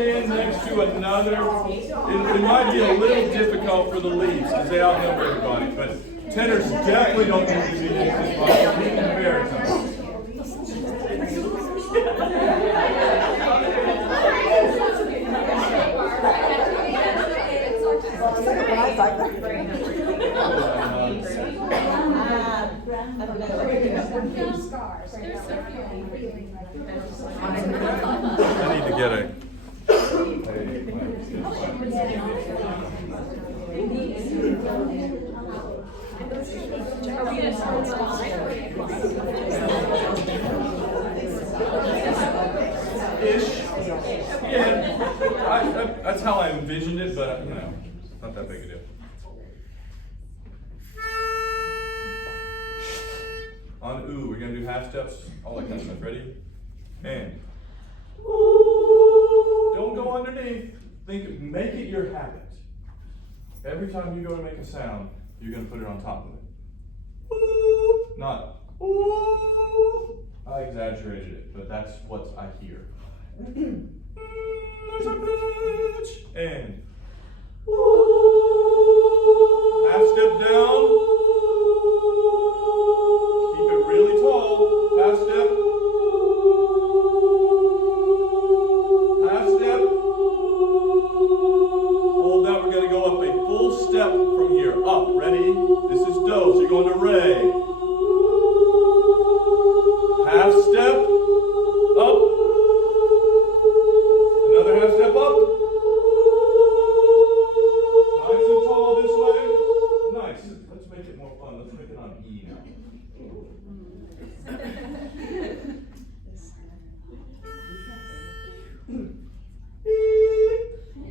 stand next to another. It might be a little difficult for the leads because they outnumber everybody, but tenors definitely don't need to be used as much as baritone. I need to get a. Ish. Yeah. That's how I envisioned it, but you know, not that big a deal. On ooh, we're gonna do half steps, all that kind of stuff. Ready? And don't go underneath. Make it your habit. Every time you go to make a sound, you're gonna put it on top of it. Ooh, not ooh. I exaggerated it, but that's what I hear. There's a pitch. And half step down. Keep it really tall. Half step. Half step. Hold that. We're going to go up a full step from here. Up. Ready? This is do. So you're going to re. Half step. Up. Another half step up. Nice and tall this way. Nice. Let's make it more fun. Let's make it on E now.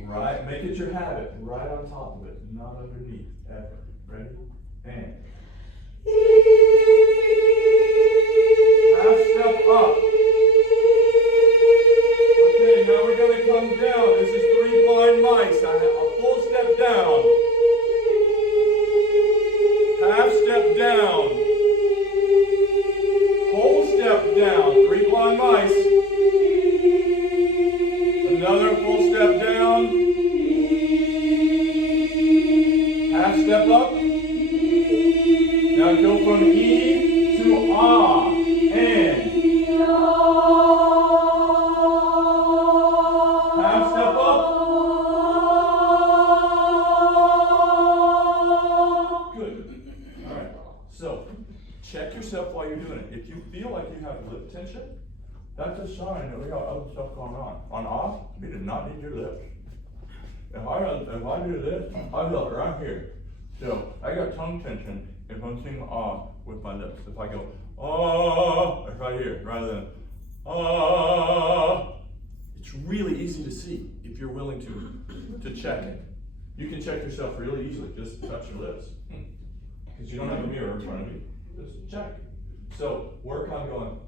Right, make it your habit. Right on top of it, not underneath, ever. Ready? And half step up. Okay, now we're going to come down. This is three blind mice. I have a full step down. Half step down. Whole step down. Three blind mice. Another full step down. Half step up. Now go from E to ah. And half step up. Good. All right. So check yourself while you're doing it. If you feel like you have lip tension, that's a sign that we got other stuff going on. On off, you do not need your lips. If I do this, I feel it right here. So I got tongue tension if I'm singing off with my lips. If I go ah, it's right here rather than ah. It's really easy to see if you're willing to check it. You can check yourself really easily. Just touch your lips because you don't have a mirror in front of you. Just check. So work on going.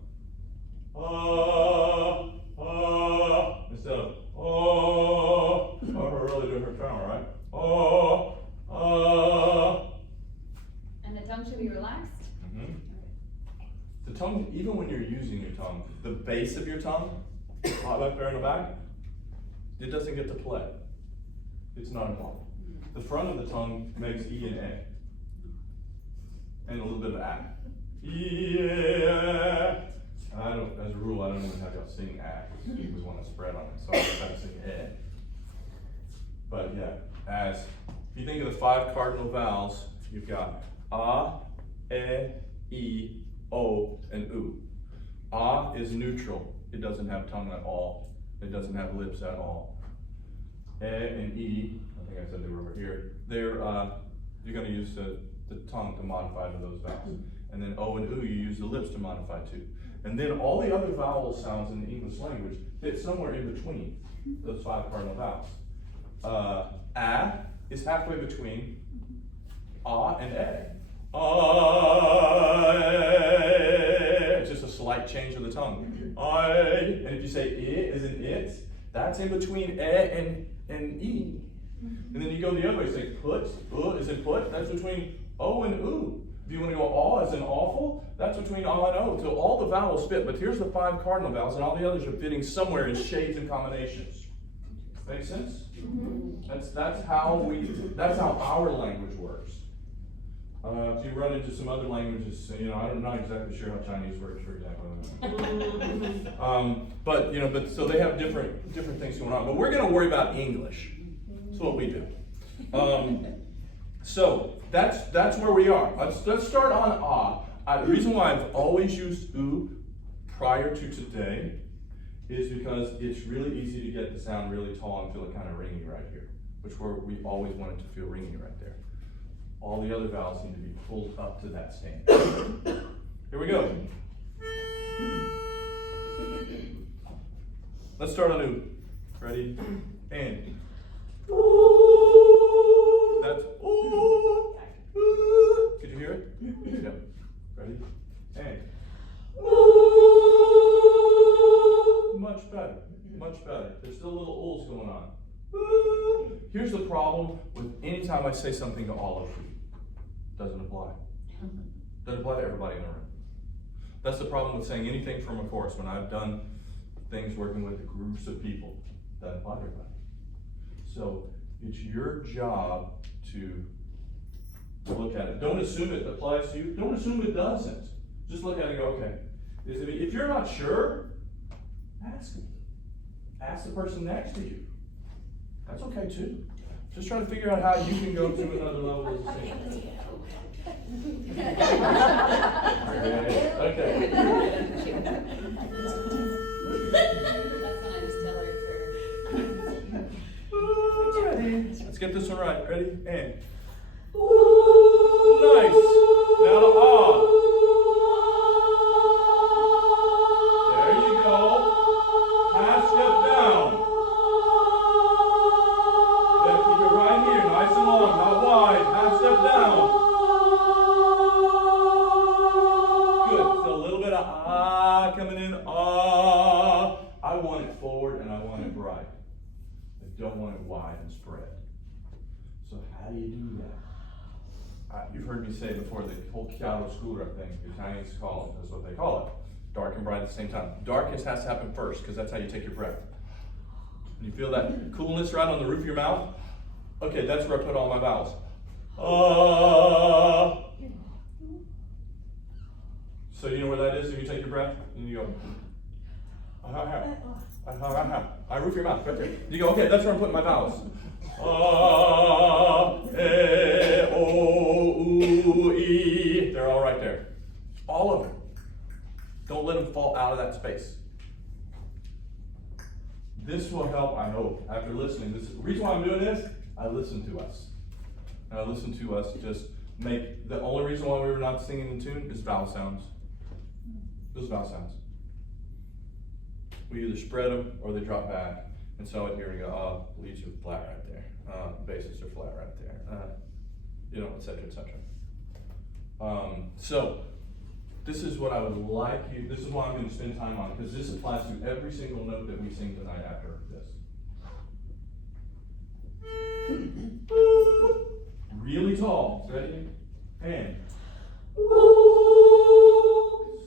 Instead of we're really doing her tone, right? And the tongue should be relaxed. Mm-hmm. The tongue, even when you're using your tongue, the base of your tongue, right there in the back, it doesn't get to play. It's not involved. The front of the tongue makes E and A, and a little bit of A. Yeah. As a rule, I don't even have y'all sing A. You always want to spread on it, so I just have to sing E. But yeah, if you think of the 5 cardinal vowels, you've got A, E, O, and U. A is neutral. It doesn't have tongue at all. It doesn't have lips at all. E and E, I think I said they were over here. You're going to use the tongue to modify to those vowels. And then O and U, you use the lips to modify to. And then all the other vowel sounds in the English language fit somewhere in between those 5 cardinal vowels. A is halfway between A and A. It's just a slight change of the tongue. And if you say I as in it, that's in between E and E. And then you go the other way, say put, as in put, that's between O and U. If you want to go aw as in awful, that's between A and O. So all the vowels fit, but here's the 5 cardinal vowels, and all the others are fitting somewhere in shades and combinations. Make sense? That's how our language works. If you run into some other languages, I'm not exactly sure how Chinese works, for example. But so they have different things going on. But we're going to worry about English. That's what we do. So that's where we are. Let's start on ah. The reason why I've always used oo prior to today is because it's really easy to get the sound really tall and feel it kind of ringy right here, which we always want it to feel ringy right there. All the other vowels need to be pulled up to that stand. Here we go. Let's start on oo. Ready? And. That's ooh. Could you hear it? Yep. Ready? And. Much better. Much better. There's still little oohs going on. Here's the problem with any time I say something to all of you. Doesn't apply. Doesn't apply to everybody in the room. That's the problem with saying anything from a course when I've done things working with groups of people. Doesn't apply to everybody. So it's your job to look at it. Don't assume it applies to you. Don't assume it doesn't. Just look at it and go, okay. If you're not sure, ask me. Ask the person next to you. That's okay too. Just try to figure out how you can go to another level of the same. Okay. That's when I just tell her to. Let's get this one right. Ready? And. Nice. Now to ah. There you go. Half step down. Then keep it right here, nice and long, not wide. Half step down. Good. So a little bit of ah coming in. Ah. I want it forward and I want it bright. I don't want it wide and spread. So how do you do that? You've heard me say before the whole chiaroscuro thing, the Chinese call it, that's what they call it. Dark and bright at the same time. Darkness has to happen first because that's how you take your breath. You feel that coolness right on the roof of your mouth? Okay, that's where I put all my vowels. So you know where that is if you take your breath? And you go, I roof your mouth right there. You go, okay, that's where I'm putting my vowels. They're all right there. All of them. Don't let them fall out of that space. This will help, I hope, after listening. The reason why I'm doing this, I listen to us. And I listen to us just make, the only reason why we were not singing the tune is vowel sounds. Those vowel sounds. We either spread them or they drop back. And so here we go, leads you flat right there. Bases are flat right there. Et cetera, et cetera. So, this is what I would like you, this is what I'm going to spend time on, because this applies to every single note that we sing tonight after this. Really tall. Ready? And.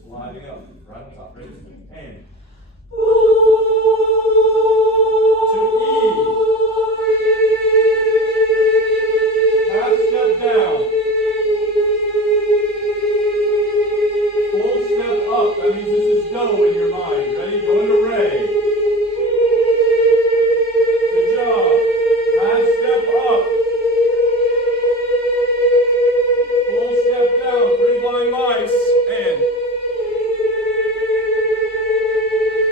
Sliding up, right on top. Ready? And. To E. Half step down. Full step up. That means this is do in your mind. Ready? Go into re. Good job. Half step up. Full step down. Three blind mice. And.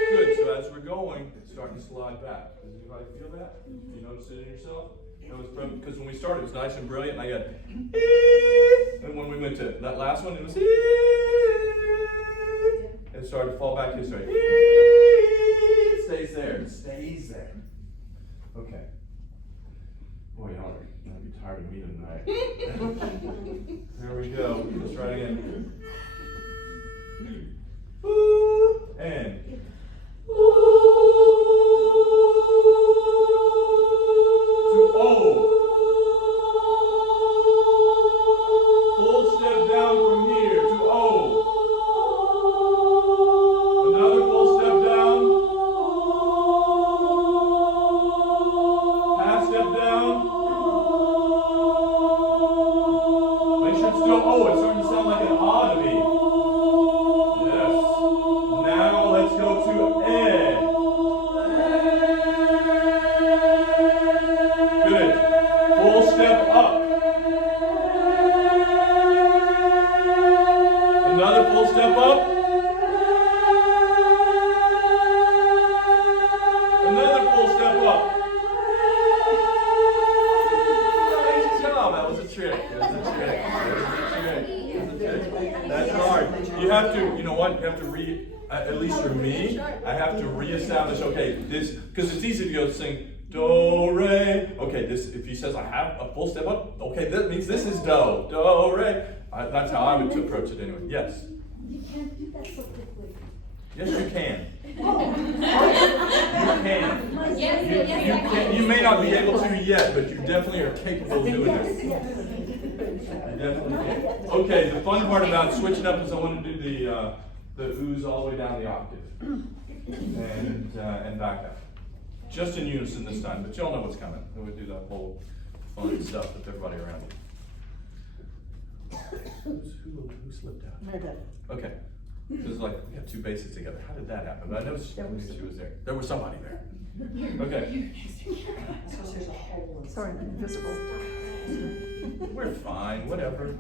Good. So as we're going, it's starting to slide back. Does anybody feel that? You notice it in yourself? Because when we started, it was nice and brilliant, and I got, and when we went to that last one, it was, it started to fall back this way. It stays there. It stays there. Okay. Boy, y'all are going to be tired of me tonight. There we go. Let's try it again. And. at least for me, I have to reestablish, okay, this, because it's easy to go sing do, re. Okay, this, if he says I have a full step up, okay, that means this is do, re. That's how I would approach it anyway. Yes? You can't do that so quickly. Yes, you can. Oh. You can. Yes, You, yes, you, I can, you may not be able to yet, but you definitely are capable of doing it. Yes, You definitely can. Okay, the fun part about switching up is I want to do the ooze all the way down the octave. And back up. Just in unison this time, but y'all know what's coming. Then we do that whole fun stuff with everybody around you. Who slipped out? Meredith. Okay. It was like, we got two basses together. How did that happen? But I know she was there. There was somebody there. Okay. Sorry, I'm invisible. We're fine, whatever.